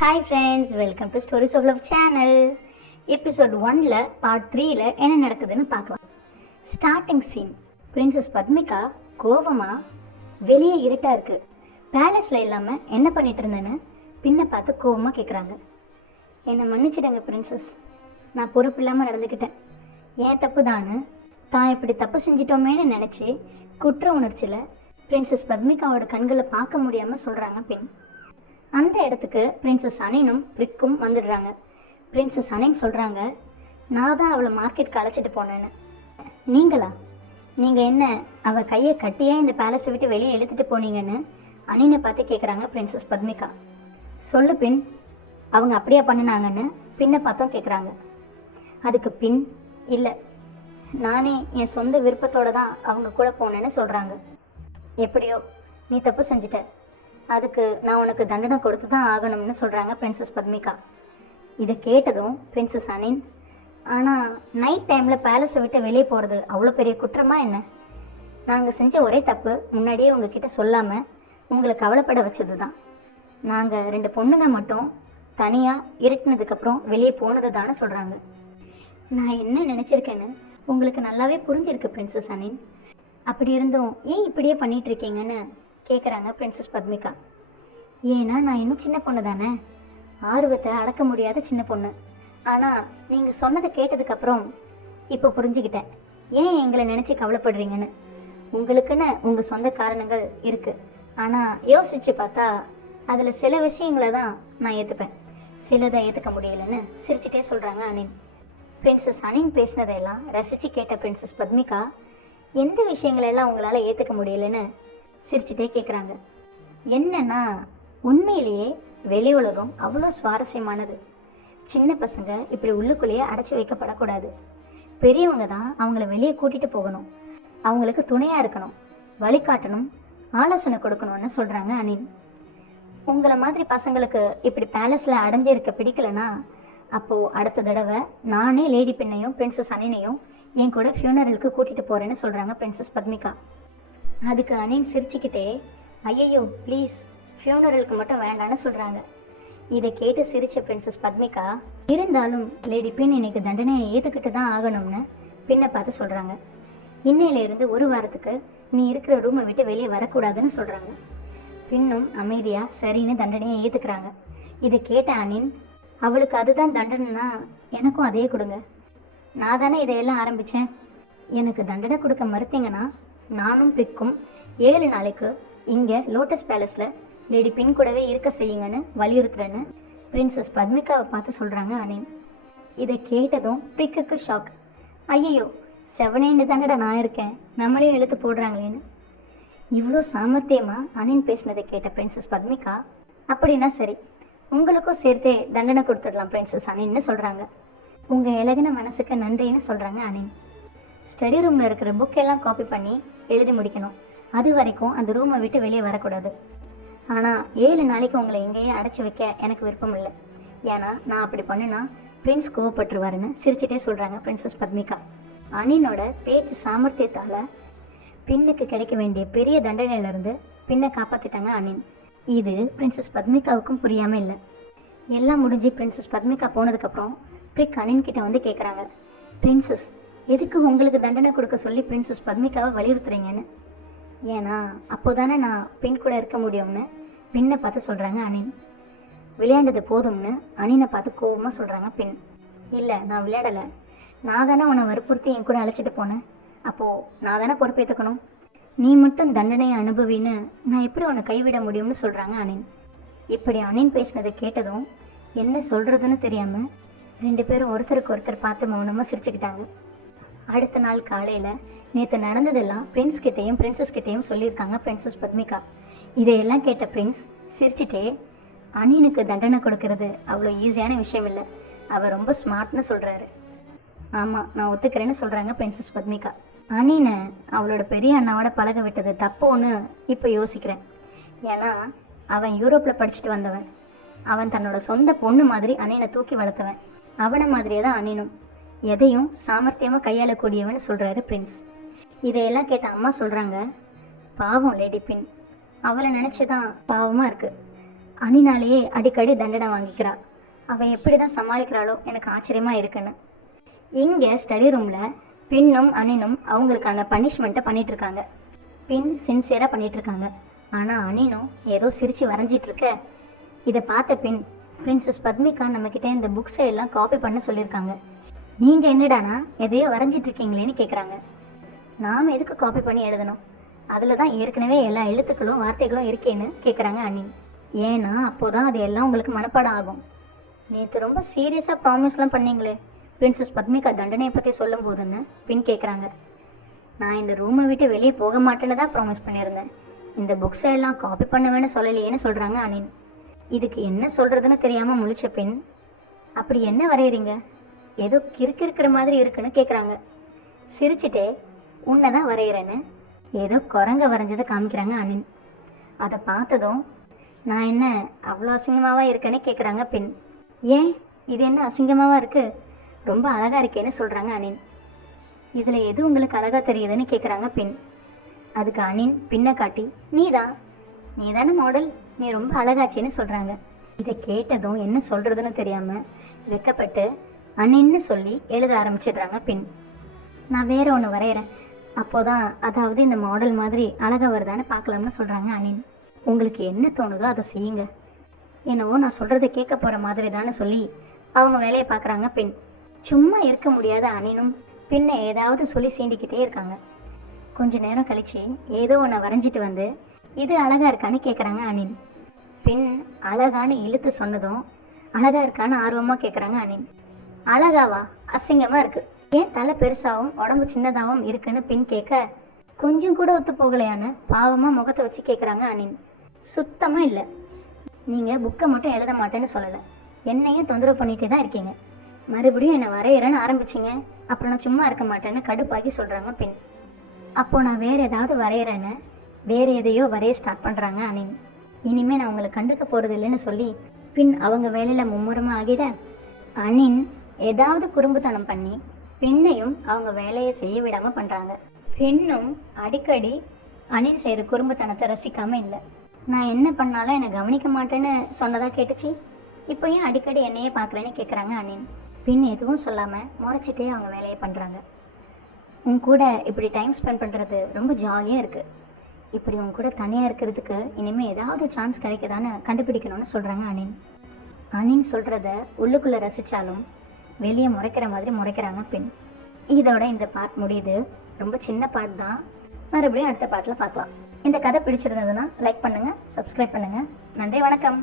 Hi friends, welcome to stories of love channel. Episode 1ல் part 3ல் என்ன நடக்குதுன்னு பார்க்கலாம். Starting scene. பிரின்சஸ் பத்மிகா கோவமாக வெளியே இருட்டாக இருக்குது, பேலஸில் இல்லாமல் என்ன பண்ணிட்டு இருந்தேன்னு பின்ன பார்த்து கோவமாக கேட்குறாங்க. என்னை மன்னிச்சிடுங்க பிரின்சஸ், நான் பொறுப்பு இல்லாமல் நடந்துக்கிட்டேன். ஏன் தப்பு தானு தான் இப்படி தப்பு செஞ்சிட்டோமேன்னு நினச்சி குற்ற உணர்ச்சியில் பிரின்சஸ் பத்மிகாவோட கண்களை பார்க்க முடியாமல் சொல்கிறாங்க பெண். அந்த இடத்துக்கு பிரின்சஸ் அனினும் ரிக்கும் வந்துடுறாங்க. பிரின்சஸ் அனின் சொல்கிறாங்க, நான் தான் அவளை மார்க்கெட்டுக்கு அழைச்சிட்டு போனேன்னு. நீங்களா? நீங்கள் என்ன அவள் கையை கட்டியே இந்த பேலஸை விட்டு வெளியே இழுத்துட்டு போனீங்கன்னு அனினை பார்த்து கேட்குறாங்க பிரின்சஸ் பத்மிகா. சொல்லு பின், அவங்க அப்படியே பண்ணினாங்கன்னு பின்னை பார்த்தோம் கேட்குறாங்க. அதுக்கு பின், இல்லை, நானே என் சொந்த விருப்பத்தோடு தான் அவங்க கூட போனேன்னு சொல்கிறாங்க. எப்படியோ நீ தப்பு செஞ்சிட்ட, அதுக்கு நான் உனக்கு தண்டனை கொடுத்து தான் ஆகணும்னு சொல்கிறாங்க பிரின்சஸ் பத்மிகா. இதை கேட்டதும் பிரின்சஸ் அனின், ஆனால் நைட் டைமில் பேலஸை விட்டு வெளியே போகிறது அவ்வளோ பெரிய குற்றமா என்ன? நாங்கள் செஞ்ச ஒரே தப்பு முன்னாடியே உங்ககிட்ட சொல்லாமல் உங்களை கவலைப்பட வச்சது தான். நாங்கள் 2 பொண்ணுங்க மட்டும் தனியாக இருட்டினதுக்கப்புறம் வெளியே போனது தானே சொல்கிறாங்க. நான் என்ன நினச்சிருக்கேன்னு உங்களுக்கு நல்லாவே புரிஞ்சிருக்கு பிரின்சஸ் அனின். அப்படி இருந்தும் ஏன் இப்படியே பண்ணிகிட்டு இருக்கீங்கன்னு கேட்குறாங்க பிரின்சஸ் பத்மிகா. ஏன்னா நான் இன்னும் சின்ன பொண்ணு தானே, ஆர்வத்தை அடக்க முடியாத சின்ன பொண்ணு. ஆனால் நீங்கள் சொன்னதை கேட்டதுக்கப்புறம் இப்போ புரிஞ்சுக்கிட்டேன் ஏன் எங்களை நினச்சி கவலைப்படுறீங்கன்னு. உங்களுக்குன்னு உங்கள் சொந்த காரணங்கள் இருக்குது, ஆனால் யோசித்து பார்த்தா அதில் சில விஷயங்களை தான் நான் ஏற்றுப்பேன், சிலதை ஏற்றுக்க முடியலன்னு சிரிச்சிட்டே சொல்கிறாங்க அனின். பிரின்சஸ் அனின் பேசினதையெல்லாம் ரசித்து கேட்ட பிரின்சஸ் பத்மிகா, எந்த விஷயங்களெல்லாம் உங்களால் ஏற்றுக்க முடியலன்னு சிரிச்சிட்டே கேட்குறாங்க. என்னன்னா, உண்மையிலேயே வெளி உலகம் அவ்வளோ சுவாரஸ்யமானது. சின்ன பசங்க இப்படி உள்ளுக்குள்ளேயே அடைச்சி வைக்கப்படக்கூடாது. பெரியவங்க தான் அவங்கள வெளியே கூட்டிகிட்டு போகணும், அவங்களுக்கு துணையாக இருக்கணும், வழிகாட்டணும், ஆலோசனை கொடுக்கணும்னு சொல்கிறாங்க அனின். உங்களை மாதிரி பசங்களுக்கு இப்படி பேலஸில் அடைஞ்சிருக்க பிடிக்கலனா அப்போது அடுத்த தடவை நானே லேடி பெண்ணையும் பிரின்சஸ் அனினையும் என் கூட ஃபியூனரலுக்கு கூட்டிகிட்டு போகிறேன்னு சொல்கிறாங்க பிரின்சஸ் பத்மிகா. அதுக்கு அனின் சிரிச்சுக்கிட்டே, ஐயையோ ப்ளீஸ், ஃபியூனரலுக்கு மட்டும் வேண்டான்னு சொல்கிறாங்க. இதை கேட்டு சிரித்த பிரின்சஸ் பத்மிகா, இருந்தாலும் லேடி பின் இன்னைக்கு தண்டனையை ஏற்றுக்கிட்டு தான் ஆகணும்னு பின்னை பார்த்து சொல்கிறாங்க. இன்னையிலேருந்து 1 வாரத்துக்கு நீ இருக்கிற ரூமை விட்டு வெளியே வரக்கூடாதுன்னு சொல்கிறாங்க. பின்னும் அமைதியாக சரின்னு தண்டனையை ஏற்றுக்கிறாங்க. இதை கேட்ட அனின், அவளுக்கு அதுதான் தண்டனைனா எனக்கும் அதே கொடுங்க, நான் தானே இதையெல்லாம் ஆரம்பித்தேன். எனக்கு தண்டனை கொடுக்க மறுத்தீங்கன்னா நானும் பிரிக்கும் 7 நாளைக்கு இங்கே லோட்டஸ் பேலஸில் லேடி பின் கூடவே இருக்க செய்யுங்கன்னு வலியுறுத்துறேன்னு பிரின்சஸ் பத்மிகாவை பார்த்து சொல்கிறாங்க அனின். இதை கேட்டதும் பிரிக்குக்கு ஷாக். ஐயையோ, 7 தானடா நான் இருக்கேன், நம்மளையும் இழுத்து போடுறாங்களேன்னு. இவ்வளோ சாமர்த்தியமாக அனின் பேசினதை கேட்ட பிரின்சஸ் பத்மிகா, அப்படின்னா சரி, உங்களுக்கும் சேர்த்தே தண்டனை கொடுத்துடலாம் பிரின்சஸ் அனின்னு சொல்கிறாங்க. உங்கள் இலகின மனசுக்கு நன்றின்னு சொல்கிறாங்க அனின். ஸ்டடி ரூமில் இருக்கிற புக்கெல்லாம் காப்பி பண்ணி எழுதி முடிக்கணும், அது வரைக்கும் அந்த ரூமை விட்டு வெளியே வரக்கூடாது. ஆனால் 7 நாளைக்கு உங்களை இங்கேயே அடைச்சி வைக்க எனக்கு விருப்பம் இல்லை, ஏன்னா நான் அப்படி பண்ணுனா பிரின்ஸ் கோவப்பட்டுருவாருன்னு சிரிச்சிட்டே சொல்கிறாங்க பிரின்சஸ் பத்மிகா. அனினோட பேச்சு சாமர்த்தியத்தால் பின்னுக்கு கிடைக்க வேண்டிய பெரிய தண்டனையிலேருந்து பின்னை காப்பாற்றிட்டாங்க அனின். இது பிரின்சஸ் பத்மிகாவுக்கும் புரியாமல் இல்லை. எல்லாம் முடிஞ்சு பிரின்சஸ் பத்மிகா போனதுக்கப்புறம் பிரிக் அனின் கிட்ட வந்து கேட்குறாங்க, பிரின்சஸ் எதுக்கு உங்களுக்கு தண்டனை கொடுக்க சொல்லி பிரின்சஸ் பத்மிகாவை வலியுறுத்துறீங்கன்னு. ஏன்னா அப்போ தானே நான் பின் கூட இருக்க முடியும்னு பின்னை பார்த்து சொல்கிறாங்க அனின். விளையாண்டது போதும்னு அனினை பார்த்து கோபமாக சொல்கிறாங்க பின். இல்லை, நான் விளையாடலை, நான் தானே உன்னை வற்புறுத்தி என் கூட அழைச்சிட்டு போனேன், அப்போது நான் தானே பொறுப்பேற்றுக்கணும். நீ மட்டும் தண்டனையை அனுபவின்னு நான் எப்படி உன்னை கைவிட முடியும்னு சொல்கிறாங்க அனின். இப்படி அனின் பேசினதை கேட்டதும் என்ன சொல்கிறதுன்னு தெரியாமல் 2 பேரும் ஒருத்தருக்கு ஒருத்தர் பார்த்து மௌனமாக சிரிச்சுக்கிட்டாங்க. அடுத்த நாள் காலையில் நேற்று நடந்ததெல்லாம் பிரின்ஸ் கிட்டேயும் பிரின்சஸ் கிட்டேயும் சொல்லியிருக்காங்க பிரின்சஸ் பத்மிகா. இதையெல்லாம் கேட்ட பிரின்ஸ் சிரிச்சிட்டே, அனினுக்கு தண்டனை கொடுக்கறது அவ்வளோ ஈஸியான விஷயம் இல்லை, அவள் ரொம்ப ஸ்மார்ட்னு சொல்கிறாரு. ஆமாம், நான் ஒத்துக்கிறேன்னு சொல்கிறாங்க பிரின்சஸ் பத்மிகா. அனினை அவளோட பெரிய அண்ணாவோட பழக விட்டது தப்போன்னு இப்போ யோசிக்கிறேன். ஏன்னா அவன் யூரோப்பில் படிச்சுட்டு வந்தவன், அவன் தன்னோட சொந்த பொண்ணு மாதிரி அனினை தூக்கி வளர்த்தவன், அவனை மாதிரியே தான் அனினும் எதையும் சாமர்த்தியமாக கையாளக்கூடியவன்னு சொல்கிறாரு பிரின்ஸ். இதையெல்லாம் கேட்ட அம்மா சொல்கிறாங்க, பாவம் லேடி பின், அவளை நினச்சி தான் பாவமாக இருக்குது, அணினாலேயே அடிக்கடி தண்டனை வாங்கிக்கிறா. அவள் எப்படி தான் சமாளிக்கிறாளோ எனக்கு ஆச்சரியமாக இருக்குன்னு. இங்கே ஸ்டடி ரூமில் பின்னும் அனினும் அவங்களுக்கான பனிஷ்மெண்ட்டை பண்ணிகிட்ருக்காங்க. பின் சின்சியராக பண்ணிகிட்ருக்காங்க. ஆனால் அனினும் ஏதோ சிரித்து வரைஞ்சிட்ருக்க. இதை பார்த்த பின் பிரின்சஸ் பத்மிகா நம்மக்கிட்ட இந்த புக்ஸை எல்லாம் காப்பி பண்ண சொல்லியிருக்காங்க. நீங்கள் என்னடானா எதையோ வரைஞ்சிட்ருக்கீங்களேன்னு கேட்குறாங்க. நாம் எதுக்கு காப்பி பண்ணி எழுதணும்? அதில் தான் ஏற்கனவே எல்லா எழுத்துக்களும் வார்த்தைகளும் இருக்கேன்னு கேட்குறாங்க அனின். ஏன்னா அப்போதான் அது எல்லாம் உங்களுக்கு மனப்பாடம் ஆகும். நேற்று ரொம்ப சீரியஸாக ப்ராமிஸ்லாம் பண்ணீங்களே பிரின்சஸ் பத்மிகா தண்டனையை பற்றி சொல்லும் போதுன்னு பின் கேட்குறாங்க. நான் இந்த ரூமை விட்டு வெளியே போக மாட்டேன்னு தான் ப்ராமிஸ் பண்ணியிருந்தேன். இந்த புக்ஸை எல்லாம் காப்பி பண்ணுவேன்னு சொல்லலையேன்னு சொல்கிறாங்க அனின். இதுக்கு என்ன சொல்கிறதுன்னு தெரியாமல் முழிச்ச பின், அப்படி என்ன வரைகிறீங்க? ஏதோ கிறுக்கிற மாதிரி இருக்குன்னு கேட்குறாங்க. சிரிச்சிட்டே உன்னை தான் வரைகிறேன்னு ஏதோ குரங்க வரைஞ்சதை காமிக்கிறாங்க அனின். அதை பார்த்ததும் நான் என்ன அவ்வளோ அசிங்கமாவா இருக்கேன்னு கேட்குறாங்க பின். ஏன் இது என்ன அசிங்கமாவா இருக்குது? ரொம்ப அழகாக இருக்கேன்னு சொல்கிறாங்க அனின். இதில் எது உங்களுக்கு அழகாக தெரியுதுன்னு கேட்குறாங்க பின். அதுக்கு அனின் பின்னை காட்டி நீ தானே மாடல், நீ ரொம்ப அழகாச்சின்னு சொல்கிறாங்க. இதை கேட்டதும் என்ன சொல்கிறதுன்னு தெரியாமல் வெக்கப்பட்டு அனின்னு சொல்லி எழுத ஆரம்பிச்சிடுறாங்க பின். நான் வேற ஒன்று வரைகிறேன், அப்போதான் அதாவது இந்த மாடல் மாதிரி அழகாக வருதான்னு பார்க்கலாம்னு சொல்கிறாங்க அனின். உங்களுக்கு என்ன தோணுதோ அதை செய்யுங்க, என்னவோ நான் சொல்கிறத கேட்க போகிற மாதிரி தானே சொல்லி அவங்க வேலையை பார்க்குறாங்க பின். சும்மா இருக்க முடியாத அனினும் பின்னை ஏதாவது சொல்லி சீண்டிக்கிட்டே இருக்காங்க. கொஞ்ச நேரம் கழித்து ஏதோ ஒன்று வரைஞ்சிட்டு வந்து இது அழகாக இருக்கான்னு கேட்குறாங்க அனின். பின் அழகான்னு இழுத்து சொன்னதும் அழகாக இருக்கான்னு ஆர்வமாக கேட்குறாங்க அனின். அழகாவா? அசிங்கமாக இருக்குது. ஏன் தலை பெருசாகவும் உடம்பு சின்னதாகவும் இருக்குன்னு பின் கேட்க, கொஞ்சம் கூட ஒத்து போகலையான்னு பாவமாக முகத்தை வச்சு கேட்குறாங்க அனின். சுத்தமாக இல்லை. நீங்கள் புக்கை மட்டும் எழுத மாட்டேன்னு சொல்லலை, என்னையும் தொந்தரவு பண்ணிகிட்டே தான் இருக்கீங்க. மறுபடியும் என்னை வரைகிறேன்னு ஆரம்பிச்சிங்க, அப்புறம் நான் சும்மா இருக்க மாட்டேன்னு கடுப்பாக்கி சொல்கிறாங்க பின். அப்போது நான் வேறு ஏதாவது வரைகிறேன்னு வேறு எதையோ வரைய ஸ்டார்ட் பண்ணுறாங்க அனின். இனிமேல் நான் உங்களை கண்டுக்க போகிறது இல்லைன்னு சொல்லி பின் அவங்க வேலையில் மும்முரமாக ஆகிட அனின் ஏதாவது குறும்புத்தனம் பண்ணி பின்னையும் அவங்க வேலையை செய்ய விடாமல் பண்ணுறாங்க. பின்னும் அடிக்கடி அனின் செய்கிற குறும்புத்தனத்தை ரசிக்காமல் இல்லை. நான் என்ன பண்ணாலும் என்னை கவனிக்க மாட்டேன்னு சொன்னதாக கேட்டுச்சு, இப்போ ஏன் அடிக்கடி என்னையே பார்க்குறேன்னு கேட்குறாங்க அனின். பின் எதுவும் சொல்லாமல் முறைச்சிட்டே அவங்க வேலையை பண்ணுறாங்க. உன் கூட இப்படி டைம் ஸ்பெண்ட் பண்ணுறது ரொம்ப ஜாலியாக இருக்குது. இப்படி உன் கூட தனியாக இருக்கிறதுக்கு இனிமேல் ஏதாவது சான்ஸ் கிடைக்குதான்னு கண்டுபிடிக்கணும்னு சொல்கிறாங்க அனின். அனின் சொல்கிறத உள்ளுக்குள்ளே ரசித்தாலும் வெளியே முறைக்கிற மாதிரி முறைக்கிறாங்க பின். இதோட இந்த பார்ட் முடியுது. ரொம்ப சின்ன பார்ட் தான். மறுபடியும் அடுத்த பார்ட்டில் பார்க்கலாம். இந்த கதை பிடிச்சிருந்ததுன்னா லைக் பண்ணுங்கள், சப்ஸ்கிரைப் பண்ணுங்கள். நன்றி, வணக்கம்.